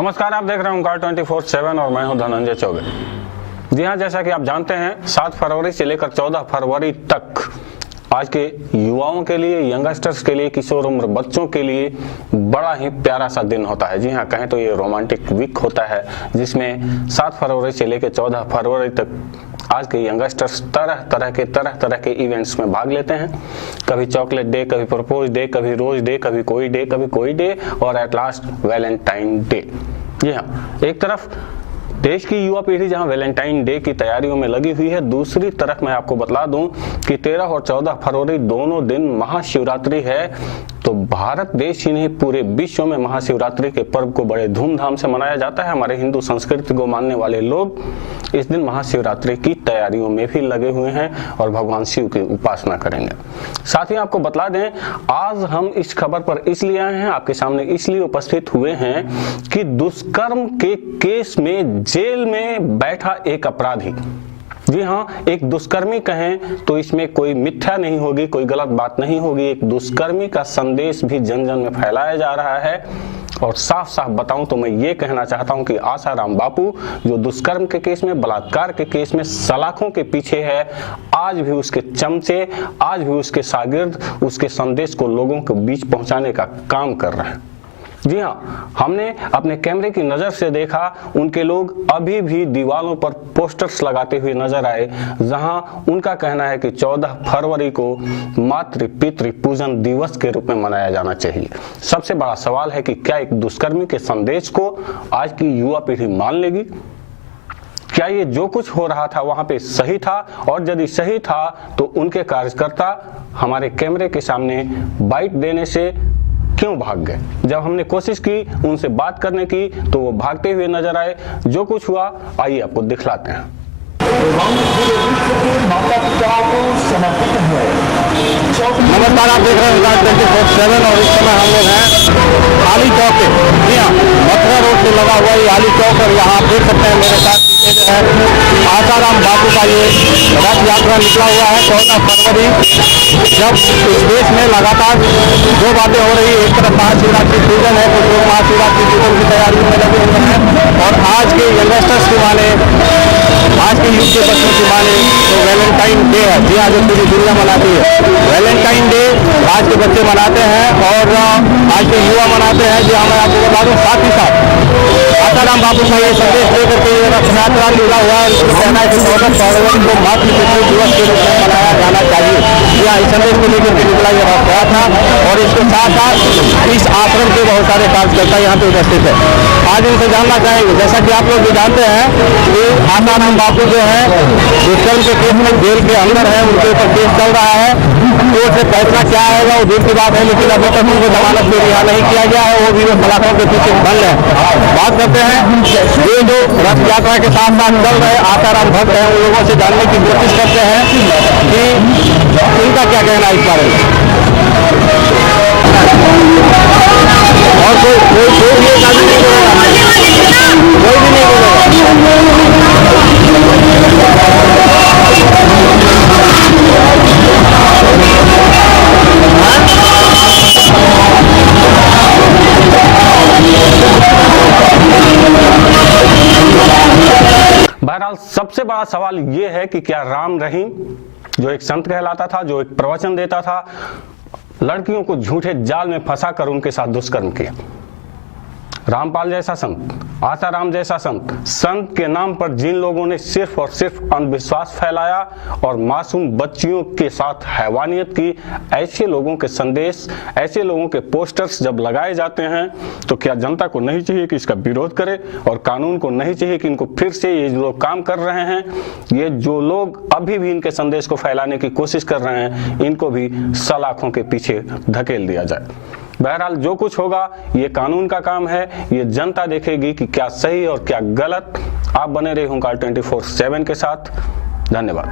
नमस्कार, आप देख रहे हैं ओंकार 24/7 और मैं हूं धनंजय चौबे। जी हां, जैसा कि आप जानते हैं 7 फरवरी से लेकर 14 फरवरी तक आज के युवाओं के लिए, यंगस्टर्स के लिए, किशोर उम्र बच्चों के लिए बड़ा ही प्यारा सा दिन होता है। जी हाँ, कहें तो ये रोमांटिक वीक होता है जिसमें 7 फरवरी से लेकर 14 फरवरी तक आज के यंगस्टर्स तरह तरह के इवेंट्स में भाग लेते हैं। कभी चॉकलेट डे, कभी प्रपोज डे, कभी रोज डे, कभी कोई डे और एट लास्ट वैलेंटाइन डे। जी हाँ, एक तरफ देश की युवा पीढ़ी जहां वैलेंटाइन डे की तैयारियों में लगी हुई है, दूसरी तरफ मैं आपको बतला दूं कि 13 और 14 फरवरी दोनों दिन महाशिवरात्रि है। तो भारत देश ही नहीं, पूरे विश्व में महाशिवरात्रि के पर्व को बड़े धूमधाम से मनाया जाता है। हमारे हिंदू संस्कृति को मानने वाले लोग इस दिन महाशिवरात्रि की तैयारियों में भी लगे हुए हैं और भगवान शिव की उपासना करेंगे। साथ ही आपको बतला दें, आज हम इस खबर पर इसलिए आए हैं, आपके सामने इसलिए उपस्थित हुए हैं कि दुष्कर्म के केस में जेल में बैठा एक अपराधी, जी हाँ, एक दुष्कर्मी कहें तो इसमें कोई मिथ्या नहीं होगी, कोई गलत बात नहीं होगी। एक दुष्कर्मी का संदेश भी जन जन में फैलाया जा रहा है। और साफ साफ बताऊं तो मैं ये कहना चाहता हूं कि आसाराम बापू जो दुष्कर्म के केस में, बलात्कार के केस में सलाखों के पीछे है, आज भी उसके चमचे, आज भी उसके शागिर्द उसके संदेश को लोगों के बीच पहुंचाने का काम कर रहे हैं। जी हाँ, हमने अपने कैमरे की नजर से देखा, उनके लोग अभी भी दीवारों पर पोस्टर्स लगाते हुए नजर आए, जहां उनका कहना है कि 14 फरवरी को मातृ पितृ पूजन दिवस के रूप में मनाया जाना चाहिए। सबसे बड़ा सवाल है कि क्या एक दुष्कर्मी के संदेश को आज की युवा पीढ़ी मान लेगी? क्या ये जो कुछ हो रहा था वहां पे सही था? और यदि सही था तो उनके कार्यकर्ता हमारे कैमरे के सामने बाइट देने से क्यों भाग गए? जब हमने कोशिश की उनसे बात करने की तो वो भागते हुए नजर आए। जो कुछ हुआ आइए आपको दिखलाते हैं। नमस्कार, आप देख रहे हैं ओंकार 24/7 और इस समय हम लोग हैं आली चौक पे। जी हाँ, मथुरा रोड से लगा हुआ ये आली चौक, और यहाँ आप देख सकते हैं मेरे साथ जो है आसाराम बापू का ये रथ यात्रा निकला हुआ है 14 फरवरी। जब इस देश में लगातार दो बातें हो रही है, एक तरफ महाशिवरात्रि पूजन है तो लोग महाशिवरात्रि पूजन की तैयारी में लगे हुए हैं, और आज के यंगस्टर्स की माने, आज के युग के बच्चों की माने तो वैलेंटाइन डे है। जी हाँ, जो पूरी दुनिया मनाती है वैलेंटाइन डे, आज के बच्चे मनाते हैं और आज के युवा मनाते हैं। जी हाँ, मैं आपको बता दूं, साथ ही साथ आसाराम बापू का ये संदेश लेकर के रथ यात्रा निकला हुआ है। इसको कहना है कि 14 फरवरी को मातृ पितृ दिवस के रूप में मनाया जाना चाहिए। या इस संदेश को लेकर के निकला ये रथ गया था, और इसके साथ साथ इस आश्रम के बहुत सारे कार्यकर्ता यहाँ पे उपस्थित है। आज इनसे जानना चाहेंगे, जैसा कि आप लोग भी जानते हैं कि आसाराम बापू जो है दुष्कर्म के केस में जेल के अंदर है, उनके ऊपर केस चल रहा है। कोर्ट से फैसला क्या आएगा वो दूर की बात है, लेकिन अभी तक उनको जमानत में रिहा नहीं किया गया है, वो भी सलाखों के पीछे बंद है। बात करते हैं ये जो रथ यात्रा के साथ साथ चल रहे आसाराम भक्त हैं, उन लोगों से जानने की कोशिश करते हैं कि उनका क्या कहना है इस बारे में। और कोई भी नहीं बोलेगा, कोई भी नहीं बोलेगा। बहरहाल सबसे बड़ा सवाल ये है कि क्या राम रहीम जो एक संत कहलाता था, जो एक प्रवचन देता था, लड़कियों को झूठे जाल में फंसाकर उनके साथ दुष्कर्म किया? रामपाल जैसा संत, आसाराम जैसा संत, संत के नाम पर जिन लोगों ने सिर्फ और सिर्फ अंधविश्वास फैलाया और मासूम बच्चियों के साथ हैवानियत की, ऐसे लोगों के संदेश, ऐसे लोगों के पोस्टर्स जब लगाए जाते हैं तो क्या जनता को नहीं चाहिए कि इसका विरोध करे? और कानून को नहीं चाहिए कि इनको फिर से ये जो लोग काम कर रहे हैं, ये जो लोग अभी भी इनके संदेश को फैलाने की कोशिश कर रहे हैं, इनको भी सलाखों के पीछे धकेल दिया जाए? बहरहाल जो कुछ होगा ये कानून का काम है, ये जनता देखेगी कि क्या सही और क्या गलत। आप बने रहे ओंकार 24/7 के साथ। धन्यवाद।